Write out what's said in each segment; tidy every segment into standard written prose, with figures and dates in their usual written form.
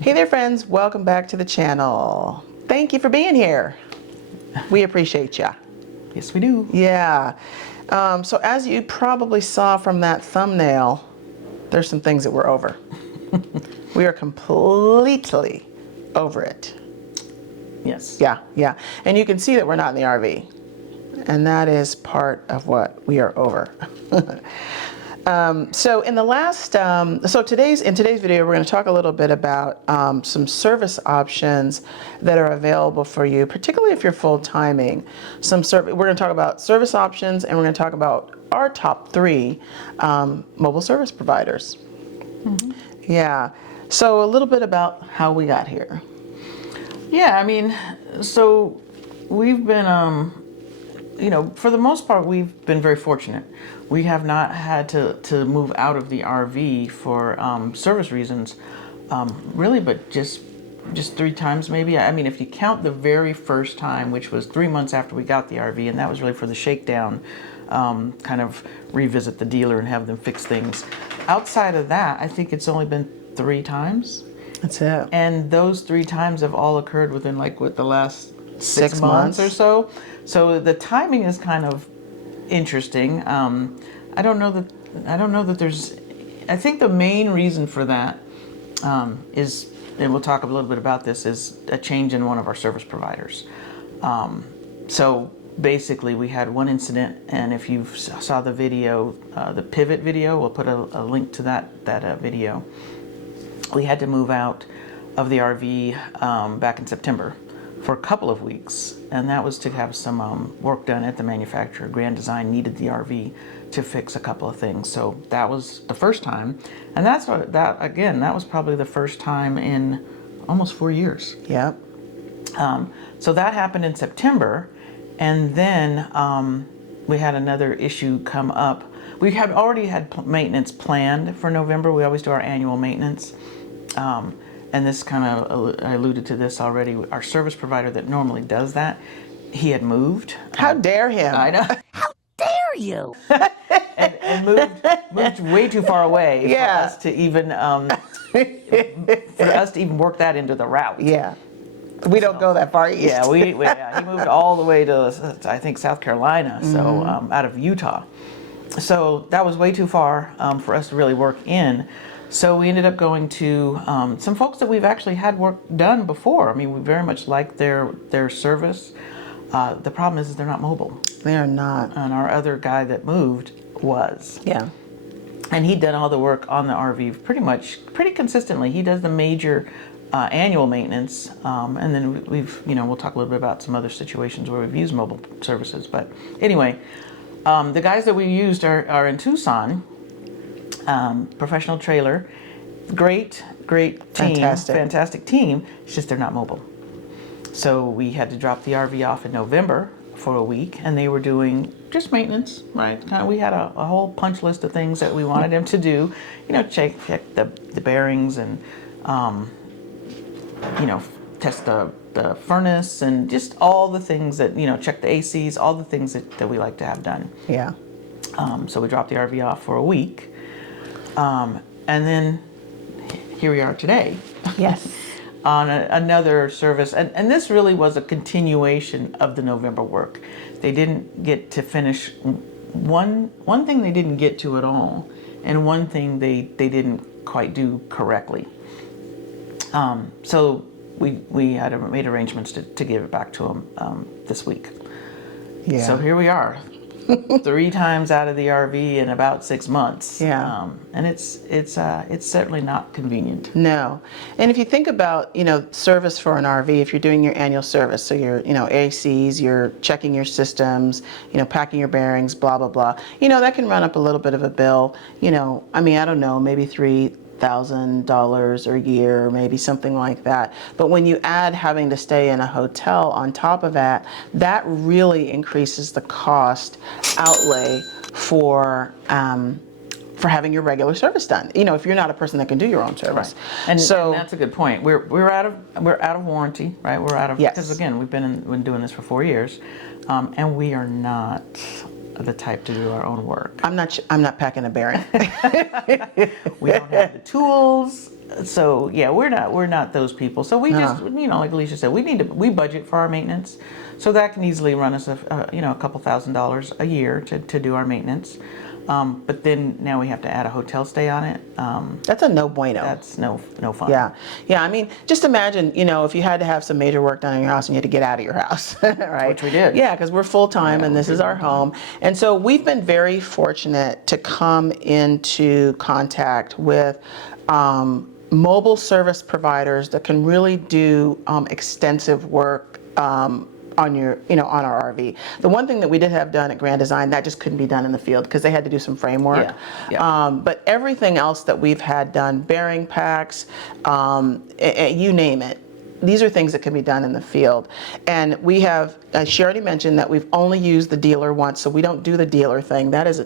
Hey there, friends. Welcome back to the channel. Thank you for being here. We appreciate ya. Yes, we do. Yeah. So as you probably saw from that thumbnail, there's some things that we're over. We are completely over it. Yes. Yeah. And you can see that we're not in the RV. And that is part of what we are over. So in the last, in today's video, we're going to talk a little bit about some service options that are available for you, particularly if you're full timing. We're going to talk about service options, and we're going to talk about our top 3 mobile service providers. Mm-hmm. Yeah. So a little bit about how we got here. Yeah, I mean, so we've been, for the most part, we've been very fortunate. We have not had to move out of the RV for service reasons, really, but just 3 times maybe. I mean, if you count the very first time, which was 3 months after we got the RV, and that was really for the shakedown, kind of revisit the dealer and have them fix things. Outside of that, I think it's only been 3 times. That's it. And those 3 times have all occurred within the last 6 months or so. So the timing is kind of interesting. I don't know that there's. I think the main reason for that is, and we'll talk a little bit about this, is a change in one of our service providers. So basically, we had one incident, and if you saw the video, the pivot video, we'll put a link to that video. We had to move out of the RV back in September for a couple of weeks, and that was to have some work done at the manufacturer. Grand Design needed the RV to fix a couple of things, so that was the first time, and that was probably the first time in almost 4 years. Yep. So that happened in September, and then we had another issue come up. We had already had maintenance planned for November. We always do our annual maintenance. And this kind of, I alluded to this already, our service provider that normally does that, he had moved. How dare him? I know. How dare you? and moved way too far away for us to even work that into the route. Yeah. We don't go that far east. Yeah, he moved all the way to, I think, South Carolina, so out of Utah. So that was way too far for us to really work in. So we ended up going to some folks that we've actually had work done before. I mean, we very much like their service. The problem is they're not mobile. They are not. And our other guy that moved was. Yeah. And he'd done all the work on the RV pretty consistently. He does the major annual maintenance, and then we'll talk a little bit about some other situations where we've used mobile services. But anyway, the guys that we used are in Tucson. Professional trailer, great team, fantastic team. It's just they're not mobile. So we had to drop the RV off in November for a week, and they were doing just maintenance, right? We had a whole punch list of things that we wanted them to do. Check the bearings and test the furnace and just all the things that check the ACs, all the things that we like to have done. Yeah. So we dropped the RV off for a week. And then here we are today. Yes. On another service. And this really was a continuation of the November work. They didn't get to finish one thing they didn't get to at all, and one thing they didn't quite do correctly. So we had made arrangements to give it back to them this week. Yeah. So here we are. 3 times out of the RV in about 6 months. Yeah. And it's certainly not convenient. No. And if you think about, service for an RV, if you're doing your annual service, so your, ACs, you're checking your systems, packing your bearings, blah, blah, blah, that can run up a little bit of a bill. I don't know, maybe $3,000 a year, maybe something like that. But when you add having to stay in a hotel on top of that, that really increases the cost outlay for having your regular service done. If you're not a person that can do your own service. Right. And that's a good point. We're out of warranty, right? We're out of, because again, we've been doing this for 4 years, and we are not the type to do our own work. I'm not packing a bearing. We don't have the tools. So yeah, we're not those people. So we just, like Alicia said, we budget for our maintenance, so that can easily run us a couple $1,000s a year to do our maintenance. But then now we have to add a hotel stay on it. That's a no bueno. That's no fun. Yeah. I mean, just imagine, if you had to have some major work done in your house and you had to get out of your house, right? Which we did. Yeah, because we're full time and this is our home. And so we've been very fortunate to come into contact with mobile service providers that can really do extensive work on our RV. The one thing that we did have done at Grand Design, that just couldn't be done in the field because they had to do some framework. But everything else that we've had done, bearing packs, you name it, these are things that can be done in the field. And we have, she already mentioned that we've only used the dealer once, so we don't do the dealer thing. That's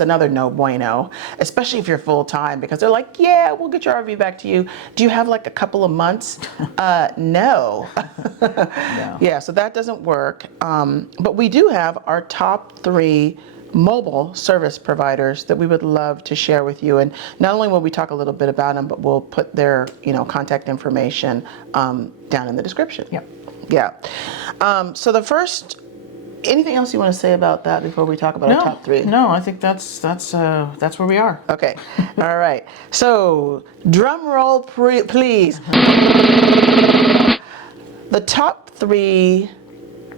another no bueno, especially if you're full time, because they're like, yeah, we'll get your RV back to you. Do you have like a couple of months? No. Yeah, so that doesn't work. But we do have our top 3 mobile service providers that we would love to share with you. And not only will we talk a little bit about them, but we'll put their contact information down in the description. Yeah. So the first, anything else you want to say about that before we talk about our top 3? No, I think that's where we are. Okay. All right. So drum roll, please. The top 3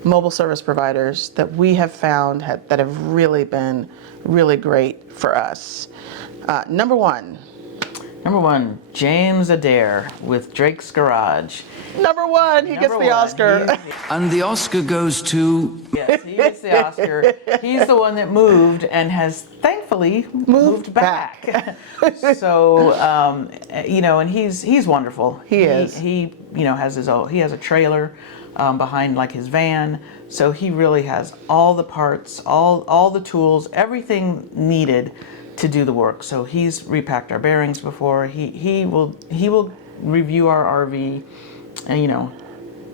mobile service providers that we have found that have really been really great for us. Number one, James Adair with Drake's Garage. Number 1, he gets the Oscar. And the Oscar goes to... Yes, he gets the Oscar. He's the one that moved and has thankfully moved back. So, and he's wonderful. He is. He has a trailer behind like his van. So he really has all the parts, all the tools, everything needed to do the work. So he's repacked our bearings before. He will review our RV,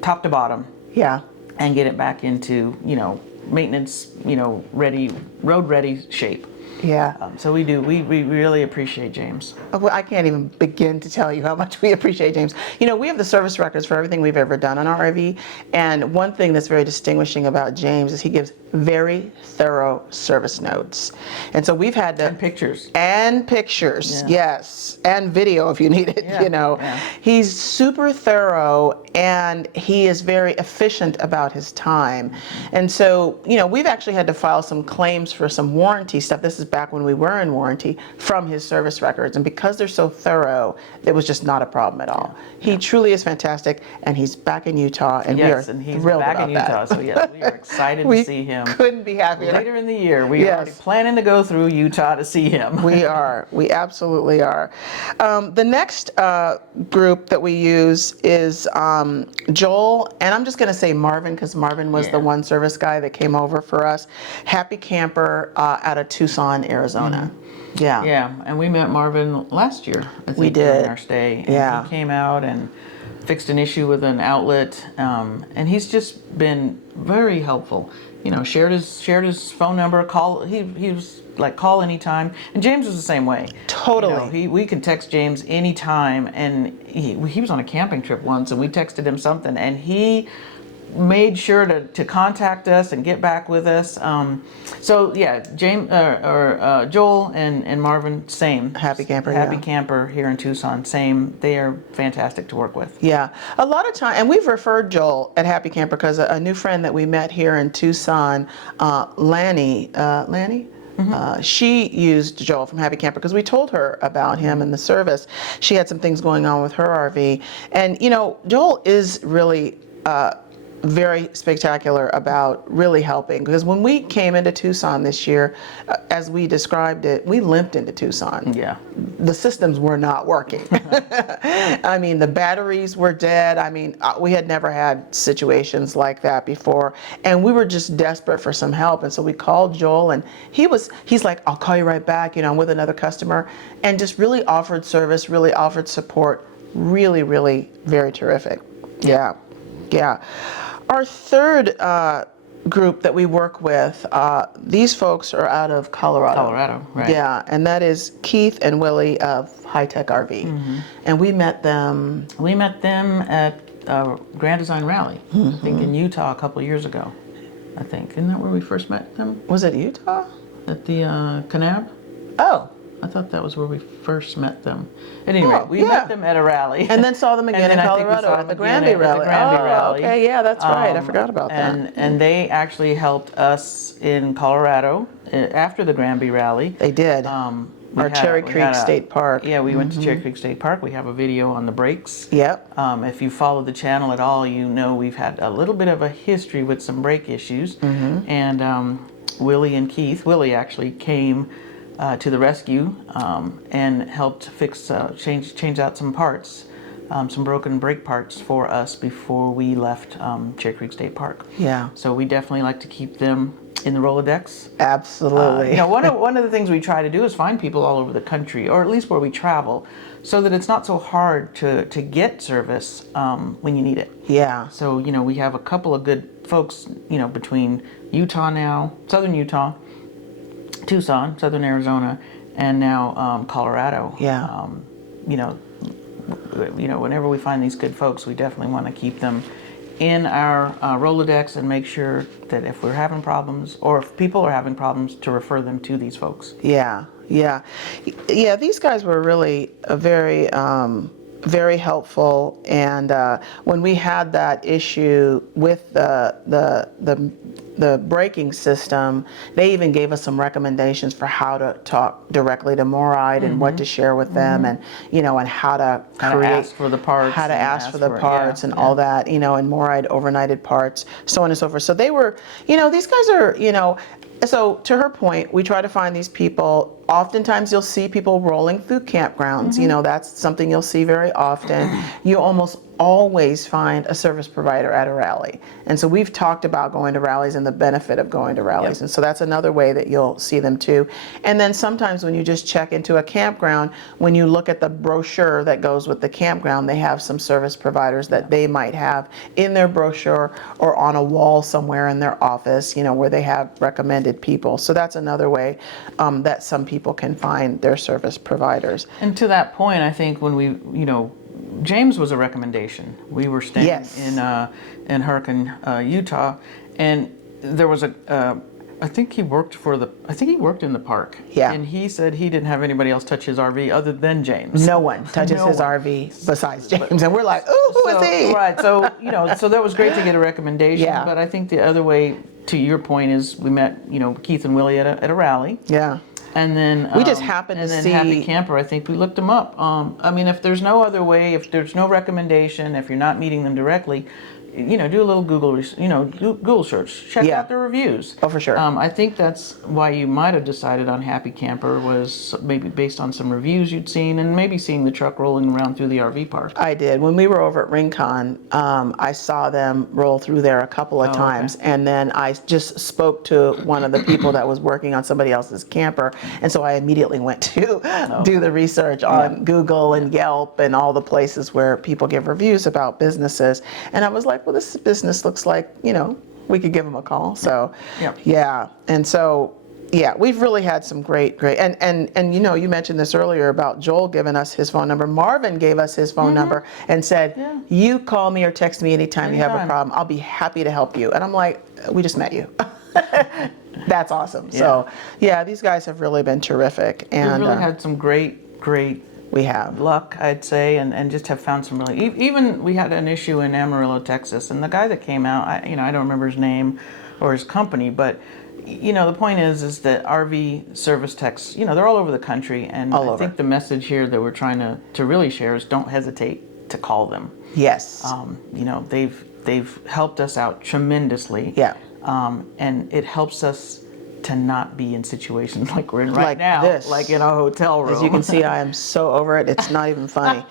top to bottom. Yeah. And get it back into, maintenance, road ready shape. Yeah. So we really appreciate James. Well, I can't even begin to tell you how much we appreciate James. We have the service records for everything we've ever done on our RV. And one thing that's very distinguishing about James is he gives very thorough service notes. And so we've had to... And pictures. Yes. And video if you need it, Yeah. He's super thorough and he is very efficient about his time. And so, we've actually had to file some claims for some warranty stuff. This is back when we were in warranty from his service records. And because they're so thorough, it was just not a problem at all. He truly is fantastic, and he's back in Utah, and we are thrilled back about in Utah. that. So yes, we are excited to see him. Couldn't be happier. Later in the year, we are already planning to go through Utah to see him. We are. We absolutely are. The next group that we use is Joel, and I'm just going to say Marvin, because Marvin was the one service guy that came over for us. Happy Camper out of Tucson, Arizona. Yeah, and we met Marvin last year. I think, we did during our stay. And he came out and fixed an issue with an outlet, and he's just been very helpful. Shared his phone number. He was like, call anytime. And James was the same way. Totally. We could text James anytime, and he was on a camping trip once, and we texted him something, and he made sure to contact us and get back with us. So yeah, Joel and Marvin, same. Happy Camper. Happy Camper here in Tucson, same. They are fantastic to work with. Yeah, a lot of time, and we've referred Joel at Happy Camper because a new friend that we met here in Tucson, Lanny. She used Joel from Happy Camper because we told her about him and the service. She had some things going on with her RV, and Joel is really very spectacular about really helping, because when we came into Tucson this year, as we described it, we limped into Tucson. Yeah. The systems were not working. I mean, the batteries were dead. I mean, we had never had situations like that before, and we were just desperate for some help. And so we called Joel, and he's like, I'll call you right back, I'm with another customer, and just really offered service, really offered support. Really, really very terrific. Yeah. Our third group that we work with, these folks are out of Colorado. Colorado, right. Yeah, and that is Keith and Willie of High Tech RV. And we met them. We met them at Grand Design Rally, I think in Utah a couple of years ago. I think. Isn't that where we first met them? Was it Utah? At the Kanab? Oh. I thought that was where we first met them. At any rate, we yeah. met them at a rally. And then saw them again in then I think we Colorado saw at them the again Granby Rally. At the Granby Rally. Okay, yeah, that's right. I forgot about that. And they actually helped us in Colorado after the Granby Rally. They did. Our Cherry Creek State Park. Yeah, we went to Cherry Creek State Park. We have a video on the brakes. Yep. If you follow the channel at all, you know we've had a little bit of a history with some brake issues. And Willie and Keith, Willie actually came to the rescue and helped fix, change out some parts, some broken brake parts for us before we left Cherry Creek State Park. Yeah. So we definitely like to keep them in the Rolodex. Absolutely. You know, one of the things we try to do is find people all over the country, or at least where we travel, so that it's not so hard to get service when you need it. Yeah. So, you know, we have a couple of good folks, you know, between Utah now, southern Utah, Tucson, southern Arizona, and now Colorado. Yeah. You know, whenever we find these good folks, we definitely want to keep them in our Rolodex and make sure that if we're having problems, or if people are having problems, to refer them to these folks. Yeah. Yeah. Yeah. These guys were really very, very helpful. And when we had that issue with the braking system, they even gave us some recommendations for how to talk directly to Moride and what to share with them, and you know, and how to ask for the parts, how to ask for the parts, and all that, you know, and Moride overnighted parts, so on and so forth. So they were, you know, these guys are, you know. So to her point, we try to find these people. Oftentimes you'll see people rolling through campgrounds. You know, that's something you'll see very often. You almost always find a service provider at a rally. And so we've talked about going to rallies and the benefit of going to rallies. Yep. And so that's another way that you'll see them too. And then sometimes when you just check into a campground, when you look at the brochure that goes with the campground, they have some service providers that they might have in their brochure or on a wall somewhere in their office, you know, where they have recommended people. So that's another way that some people can find their service providers. And to that point, I think when we, you know, James was a recommendation. We were staying in Hurricane, Utah, and there was I think he worked in the park. Yeah. And he said he didn't have anybody else touch his RV other than James. No one touches his RV besides James, and we're like, ooh, who is he? Right. So, you know, so that was great to get a recommendation. Yeah. But I think the other way, to your point, is we met, you know, Keith and Willie at a rally. Yeah. And then we just happened to see Happy Camper. I think we looked them up. I mean, if there's no other way, if there's no recommendation, if you're not meeting them directly, you know, do a little Google search. Check out their reviews. Oh, for sure. I think that's why you might have decided on Happy Camper, was maybe based on some reviews you'd seen, and maybe seeing the truck rolling around through the RV park. I did. When we were over at RingCon, I saw them roll through there a couple of times, and then I just spoke to one of the people that was working on somebody else's camper, and so I immediately went to do the research on Google and Yelp and all the places where people give reviews about businesses, and I was like, well, this business looks like, you know, we could give them a call. So, and so, we've really had some great, and you know, you mentioned this earlier about Joel giving us his phone number. Marvin gave us his phone number and said, you call me or text me anytime you have a problem. I'll be happy to help you. And I'm like, we just met you. That's awesome. Yeah. So, these guys have really been terrific. And we've really had some great we have luck, I'd say, and just have found some really, even we had an issue in Amarillo, Texas, and the guy that came out, I don't remember his name or his company, but you know, the point is that RV service techs, you know, they're all over the country, and I think the message here that we're trying to really share is don't hesitate to call them. Yes. You know, they've helped us out tremendously. Yeah. And it helps us to not be in situations like we're in right like now, this. like in a hotel room. As you can see, I am so over it. It's not even funny.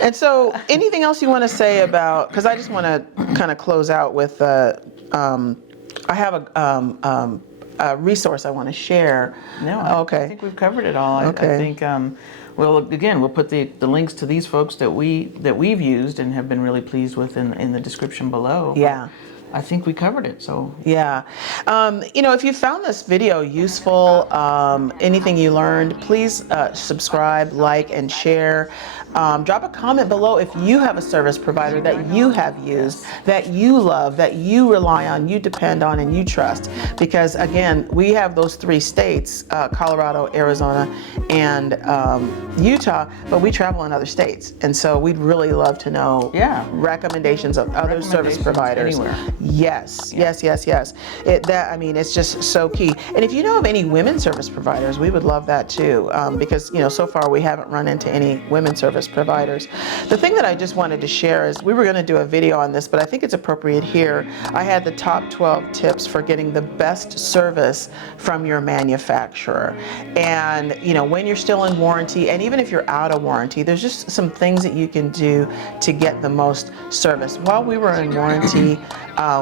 And so, anything else you want to say about? Because I just want to kind of close out with. I have a resource I want to share. No, okay. I think we've covered it all. Okay. I think. Well, again, we'll put the links to these folks that we've used and have been really pleased with in the description below. Yeah. I think we covered it. So Yeah. If you found this video useful, anything you learned, please subscribe, like, and share. Drop a comment below if you have a service provider that you have used, that you love, that you rely on, you depend on, and you trust. Because again, we have those 3 states, Colorado, Arizona, and Utah, but we travel in other states. And so we'd really love to know recommendations of other service providers. Anywhere. Yes. It's just so key. And if you know of any women service providers, we would love that too, because so far we haven't run into any women service providers. The thing that I just wanted to share is we were going to do a video on this, but I think it's appropriate here. I had the top 12 tips for getting the best service from your manufacturer. And when you're still in warranty, and even if you're out of warranty, there's just some things that you can do to get the most service. While we were in warranty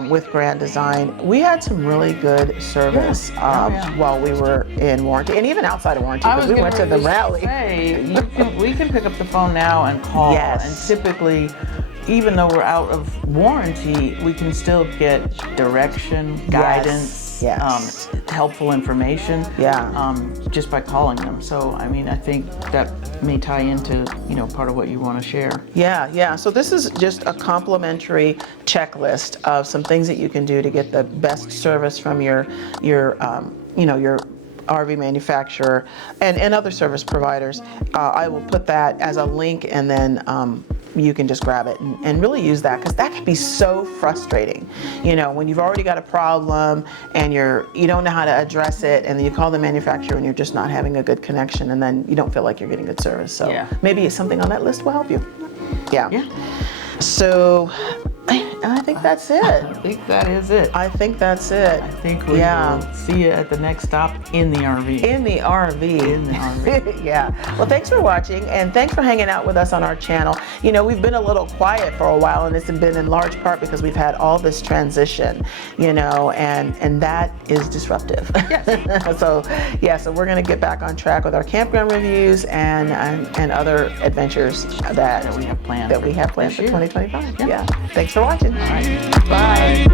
with Grand Design, we had some really good service while we were in warranty, and even outside of warranty, because we went to the rally. We can pick up the phone now and call, and typically, even though we're out of warranty, we can still get direction, guidance, helpful information, just by calling them. So, I think that may tie into, part of what you want to share. Yeah. So this is just a complimentary checklist of some things that you can do to get the best service from your RV manufacturer and other service providers. I will put that as a link, and then you can just grab it and really use that, because that can be so frustrating. When you've already got a problem and you don't know how to address it, and then you call the manufacturer and you're just not having a good connection, and then you don't feel like you're getting good service. So maybe something on that list will help you. Yeah. So I think that's it. I think that is it. I think that's it. I think we will see you at the next stop in the RV. In the RV. Yeah. Well, thanks for watching, and thanks for hanging out with us on our channel. We've been a little quiet for a while, and it's been in large part because we've had all this transition, and that is disruptive. Yes. So we're going to get back on track with our campground reviews and other adventures that we have planned for 2025. Yeah. Thanks for watching. All right. Bye.